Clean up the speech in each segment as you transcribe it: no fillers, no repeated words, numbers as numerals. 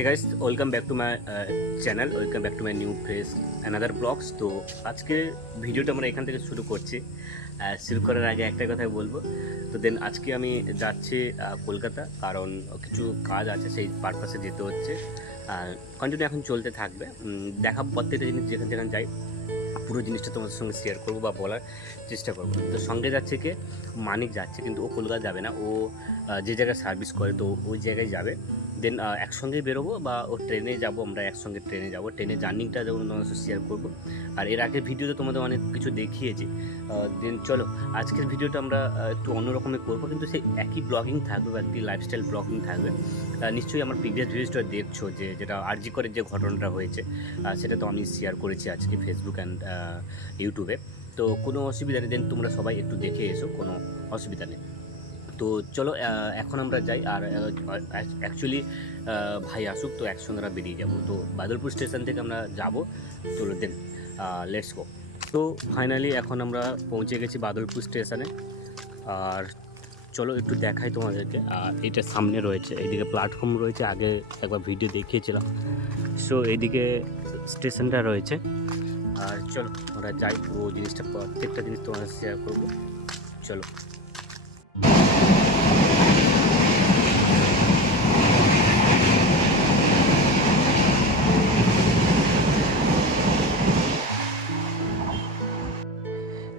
Hey guys welcome back to my channel welcome back to my new fresh another blogs. তো আজকে ভিডিওটা আমরা এখান থেকে শুরু করছি। শুরু করার আগে একটা কথাই বলবো। তো দেন আজকে আমি যাচ্ছি কলকাতা, কারণ কিছু কাজ আছে, সেই পারপাসে যেতে হচ্ছে। কন্টিনিউ এখন চলতে থাকবে, দেখা প্রত্যেকটা জিনিস যেখানে যেখানে যাই পুরো জিনিসটা তোমাদের সঙ্গে শেয়ার করবো বা বলার চেষ্টা করবো। তো সঙ্গে যাচ্ছে কে, মানিক যাচ্ছে, কিন্তু ও কলকাতা যাবে না, ও যে জায়গায় সার্ভিস করে তো ওই জায়গায় যাবে। দেন একসঙ্গেই বেরোবো, বা ও ট্রেনে যাব, আমরা একসঙ্গে ট্রেনে যাব, ট্রেনের জার্নিটা যেমন তোমাদের সাথে শেয়ার করবো। আর এর আগের ভিডিওতে তোমাদের অনেক কিছু দেখিয়েছি। দেন চলো আজকের ভিডিওটা আমরা একটু অন্যরকমের করবো, কিন্তু সেই একই ব্লগিং থাকবে বা একটি লাইফস্টাইল ব্লগিং থাকবে। নিশ্চয়ই আমার প্রিভিয়াস ভিডিওটা দেখছো, যেটা আরজি করে যে ঘটনাটা হয়েছে সেটা তো আমি শেয়ার করেছি আজকে ফেসবুক অ্যান্ড ইউটিউবে। তো কোনো অসুবিধা নেই, দেন তোমরা সবাই একটু দেখে এসো, কোনো অসুবিধা নেই। তো চলো এখন আমরা যাই। আর অ্যাকচুয়ালি ভাই আসুক তো একসঙ্গে আমরা বেরিয়ে যাব। তো বাদলপুর স্টেশন থেকে আমরা যাব। চলো দেন লেটস গো। তো ফাইনালি এখন আমরা পৌঁছে গেছি বাদলপুর স্টেশনে। আর চলো একটু দেখাই তোমাদেরকে। আর এটা সামনে রয়েছে, এইদিকে প্ল্যাটফর্ম রয়েছে, আগে একবার ভিডিও দেখিয়েছিলাম। সো এইদিকে স্টেশনটা রয়েছে। আর চলো আমরা যাই, পুরো জিনিসটা প্রত্যেকটা জিনিস তোমাদের শেয়ার করবো। চলো।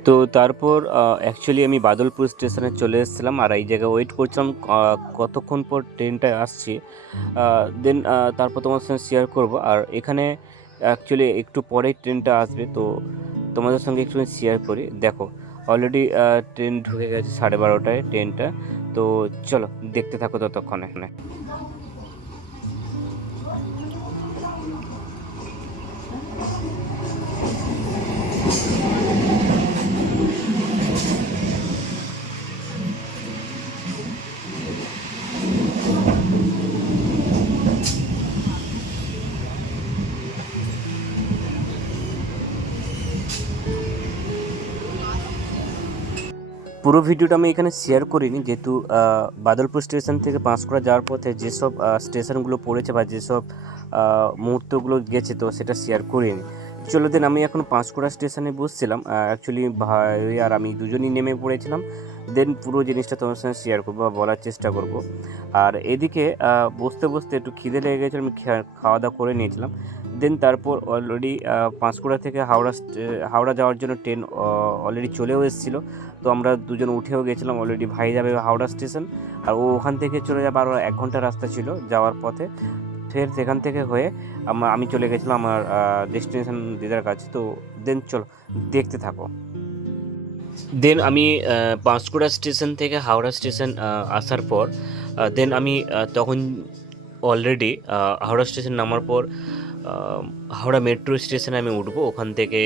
তো তারপর অ্যাকচুয়ালি আমি বাদলপুর স্টেশনে চলে এসেছিলাম, আর এই জায়গায় ওয়েট করছিলাম কতক্ষণ পর ট্রেনটা আসছে। দেন তারপর তোমার সঙ্গে শেয়ার করব। আর এখানে অ্যাকচুয়ালি একটু পরেই ট্রেনটা আসবে, তো তোমাদের সঙ্গে একটু শেয়ার করি। দেখো অলরেডি ট্রেন ঢুকে গেছে 12:30টায় ট্রেনটা। তো চলো দেখতে থাকো ততক্ষণে। পুরো ভিডিওটা আমি এখানে শেয়ার করিনি, যেহেতু বাদলপুর স্টেশন থেকে পাঁশকুড়া যাওয়ার পথে যেসব স্টেশনগুলো পড়েছে বা যেসব মুহূর্তগুলো গেছে, তো সেটা শেয়ার করিনি। চলো দেন আমি এখন পাঁশকুড়া স্টেশনে বসছিলাম, অ্যাকচুয়ালি ভাই আর আমি দুজনই নেমে পড়েছিলাম। দেন পুরো জিনিসটা তোমার সঙ্গে শেয়ার করবো বা বলার চেষ্টা করব। আর এদিকে বসতে বসতে একটু খিদে লেগে গেছিলো, আমি খাওয়া দাওয়া করে নিয়েছিলাম। দেন তারপর অলরেডি পাঁশকুড়া থেকে হাওড়া যাওয়ার জন্য ট্রেন অলরেডি চলেও এসেছিলো। তো আমরা দুজন উঠেও গেছিলাম, অলরেডি ভাই যাবে হাওড়া স্টেশন, আর ও ওখান থেকে চলে যাবে। আরও 1 ঘন্টা রাস্তা ছিল যাওয়ার পথে। ফের সেখান থেকে হয়ে আমি চলে গেছিলাম আমার ডেস্টিনেশন দিদার কাছে। তো দেন চলো দেখতে থাকো। দেন আমি পাঁশকুড়া স্টেশন থেকে হাওড়া স্টেশন আসার পর দেন আমি তখন অলরেডি হাওড়া স্টেশন নামার পর হাওড়া মেট্রো স্টেশনে আমি উঠবো, ওখান থেকে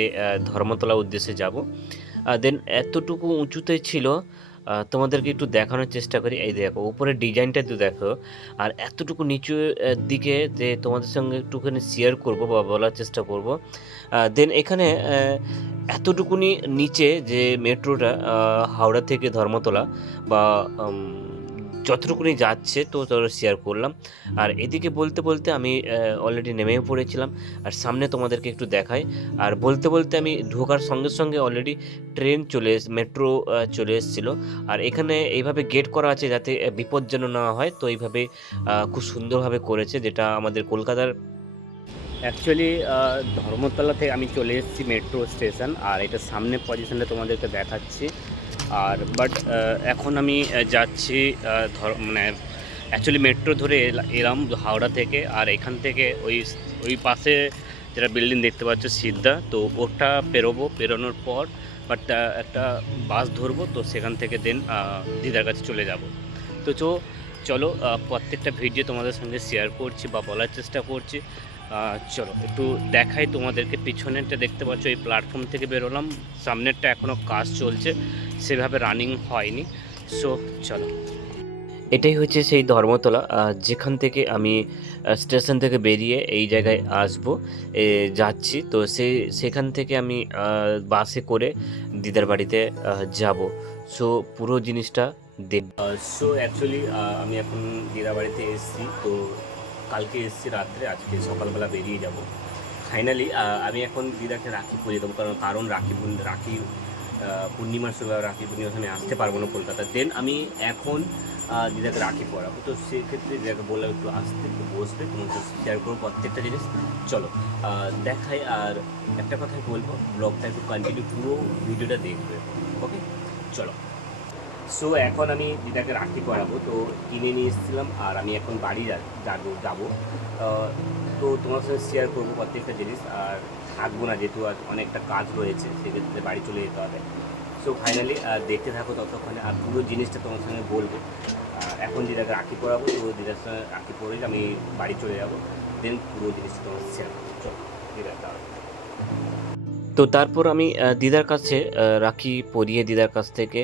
ধর্মতলা উদ্দেশ্যে যাব। দেন এতটুকু উঁচুতে ছিল, তোমাদেরকে একটু দেখানোর চেষ্টা করি। এই দেখো উপরের ডিজাইনটা একটু দেখো। আর এতটুকু নিচু দিকে যে তোমাদের সঙ্গে একটুখানি শেয়ার করব বা বলার চেষ্টা করব। দেন এখানে এতটুকুনি নিচে যে মেট্রোটা হাওড়া থেকে ধর্মতলা বা যতটুকুনি যাচ্ছে তো শেয়ার করলাম। আর এদিকে বলতে বলতে আমি অলরেডি নেমেও পড়েছিলাম। আর সামনে তোমাদেরকে একটু দেখাই। আর বলতে বলতে আমি ঢোকার সঙ্গে সঙ্গে অলরেডি মেট্রো চলে এসেছিলো। আর এখানে এইভাবে গেট করা আছে যাতে বিপদ যেন না হয়, তো এইভাবে খুব সুন্দরভাবে করেছে, যেটা আমাদের কলকাতার অ্যাকচুয়ালি ধর্মতলা থেকে আমি চলে এসেছি মেট্রো স্টেশন, আর এটা সামনে পজিশনটা তোমাদেরকে দেখাচ্ছি। আর বাট এখন আমি যাচ্ছি মানে অ্যাকচুয়ালি মেট্রো ধরে এলাম হাওড়া থেকে। আর এখান থেকে ওই পাশে যেটা বিল্ডিং দেখতে পাচ্ছ সিদ্ধা, তো ওটা পেরোনোর পর বাট একটা বাস ধরবো, তো সেখান থেকে দেন দিদার কাছে চলে যাব। তো চলো প্রত্যেকটা ভিডিও তোমাদের সঙ্গে শেয়ার করছি বা বলার চেষ্টা করছি। চলো একটু দেখাই তোমাদেরকে। পিছনেরটা দেখতে পাচ্ছ, এই প্ল্যাটফর্ম থেকে বেরোলাম, সামনেরটা এখনও কাজ চলছে, সেভাবে রানিং হয়নি। সো চলো, এটাই হচ্ছে সেই ধর্মতলা, যেখান থেকে আমি স্টেশন থেকে বেরিয়ে এই জায়গায় আসবো, যাচ্ছি। তো সেখান থেকে আমি বাসে করে দিদার বাড়িতে যাব। সো পুরো জিনিসটা দেখ। সো অ্যাকচুয়ালি আমি এখন দিদার বাড়িতে এসেছি। তো কালকে এসেছি রাত্রে, আজকে সকালবেলা বেরিয়ে যাব। ফাইনালি আমি এখন দিদাকে রাখি পরিয়ে দেবো, কারণ রাখি পূর্ণিমার সময়, রাখি পূর্ণিমার সময় আসতে পারবো না কলকাতা। দেন আমি এখন দিদাকে রাখি পরাবো। তো সেক্ষেত্রে দিদাকে বললাম একটু আসতে, একটু বসবে, তোমার সাথে শেয়ার করবো প্রত্যেকটা জিনিস। চলো দেখাই। আর একটা কথাই বলবো, ব্লগটা একটু কন্টিনিউ পুরো ভিডিওটা দেখবে, ওকে? চলো। সো এখন আমি দিদাকে রাখি পরাবো, তো কিনে নিয়ে এসেছিলাম, আর আমি এখন বাড়ি যাবো। তো তোমার সাথে শেয়ার করবো প্রত্যেকটা জিনিস, আর থাকবো না যেহেতু আজ অনেকটা কাজ রয়েছে, সেক্ষেত্রে বাড়ি চলে যেতে হবে। সো ফাইনালি দেখতে থাকো ততক্ষণে, আর পুরো জিনিসটা তোমার সঙ্গে বলবো। এখন দিদাকে রাখি পরাবো, তো দিদার সঙ্গে রাখি পরে আমি বাড়ি চলে যাবো। দেন পুরো জিনিসটা তোমার শেয়ার করবো। চলো দিদার দাঁড়াবো। তো তারপর আমি দিদার কাছে রাখি পরিয়ে দিদার কাছ থেকে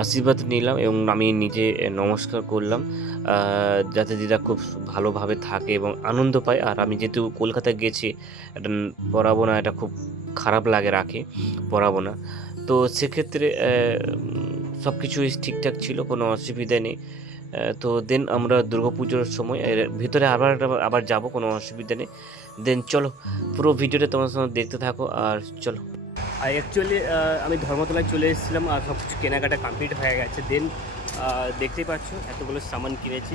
আশীর্বাদ নিলাম, এবং আমি নিজে নমস্কার করলাম, যাতে দিদা খুব ভালোভাবে থাকে এবং আনন্দ পায়। আর আমি যেহেতু কলকাতায় গেছি, এটা পরাবো না, এটা খুব খারাপ লাগে, রাখি পরাবো না। তো সেক্ষেত্রে সব কিছুই ঠিকঠাক ছিল, কোনো অসুবিধা নেই। তো দেন আমরা দুর্গাপুজোর সময় ভিতরে আবার যাব, কোনো অসুবিধা নেই। দেন চলো পুরো ভিডিওটা তোমার সঙ্গে দেখতে থাকো, আর চলো। আর অ্যাকচুয়ালি আমি ধর্মতলায় চলে এসেছিলাম, আর সব কিছু কেনাকাটা কমপ্লিট হয়ে গেছে। দেন দেখতেই পাচ্ছ এতগুলো সামান কিনেছি।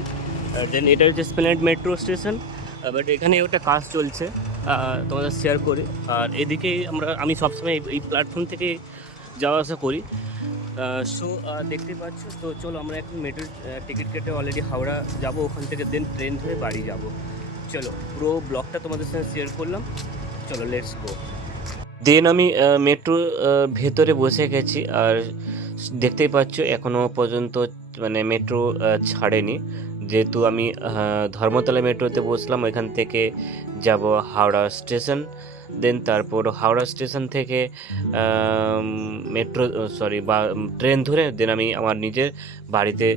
দেন এটা হচ্ছে এসপ্ল্যানেড মেট্রো স্টেশন, বাট এখানে একটা কাজ চলছে, তোমাদের শেয়ার করি। আর এদিকে আমি সবসময় এই প্ল্যাটফর্ম থেকে যাওয়া আসা করি। সো দেখতে পাচ্ছ। তো চলো আমরা এখন মেট্রোর টিকিট কেটে অলরেডি হাওড়া যাব, ওখান থেকে দেন ট্রেন ধরে বাড়ি যাব। চলো পুরো ব্লগটা তোমাদের সাথে শেয়ার করলাম। চলো লেটস গো। দেন আমি মেট্রো ভেতরে বসে গেছি, আর দেখতেই পাচ্ছ এখনও পর্যন্ত মানে মেট্রো ছাড়েনি। যেহেতু আমি ধর্মতলা মেট্রোতে বসলাম, ওইখান থেকে যাব হাওড়া স্টেশন। দেন তারপর হাওড়া স্টেশন থেকে ট্রেন ধরে দেন আমি আমার নিজের বাড়িতে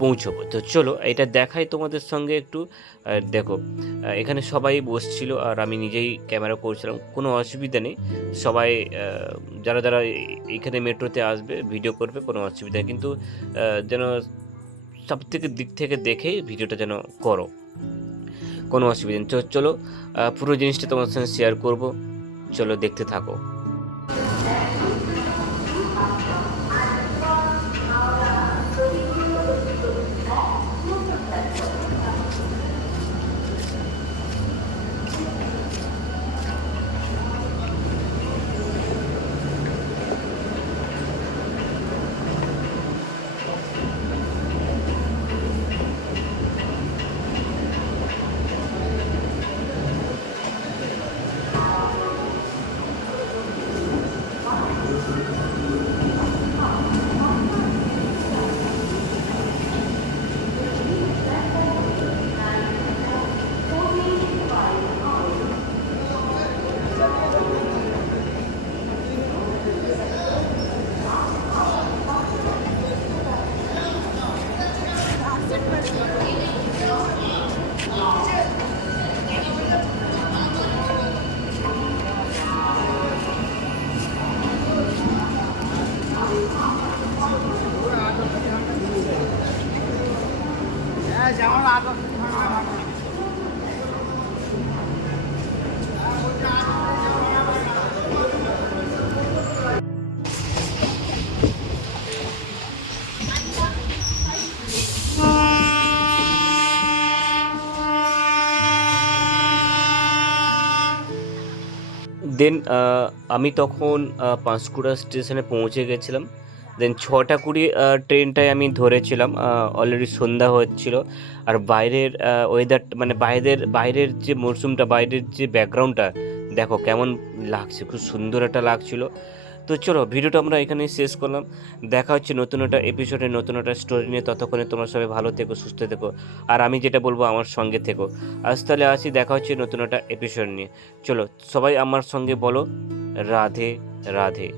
পৌঁছবো। তো চলো এটা দেখাই তোমাদের সঙ্গে একটু। দেখো এখানে সবাই বসছিল, আর আমি নিজেই ক্যামেরা করছিলাম, কোনো অসুবিধা নেই। সবাই যারা যারা এখানে মেট্রোতে আসবে ভিডিও করবে, কোনো অসুবিধা নেই, কিন্তু যেন সব থেকে দিক থেকে দেখে ভিডিওটা যেন করো, কোনো অসুবিধা নেই। চলো পুরো জিনিসটা তোমার সঙ্গে শেয়ার করব, চলো দেখতে থাকো। দেন আমি তখন পাঁশকুড়া স্টেশনে পৌঁছে গেছিলাম। দেন 6:20 ট্রেনটায় আমি ধরেছিলাম। অলরেডি সন্ধ্যা হচ্ছিল, আর বাইরের ওয়েদার মানে বাইরের যে মরশুমটা, বাইরের যে ব্যাকগ্রাউন্ডটা দেখো কেমন লাগছে, খুব সুন্দর একটা লাগছিল। তো চলো ভিডিওটা আমরা এখানেই শেষ করলাম। দেখা হচ্ছে নতুন একটা এপিসোডে, নতুন একটা স্টোরি নিয়ে। ততক্ষণে তোমরা সবাই ভালো থেকো, সুস্থ থেকো, আর আমি যেটা বলবো আমার সঙ্গে থেকো। আজ তাহলে আসি, দেখা হচ্ছে নতুন একটা এপিসোড নিয়ে। চলো সবাই আমার সঙ্গে বলো রাধে রাধে।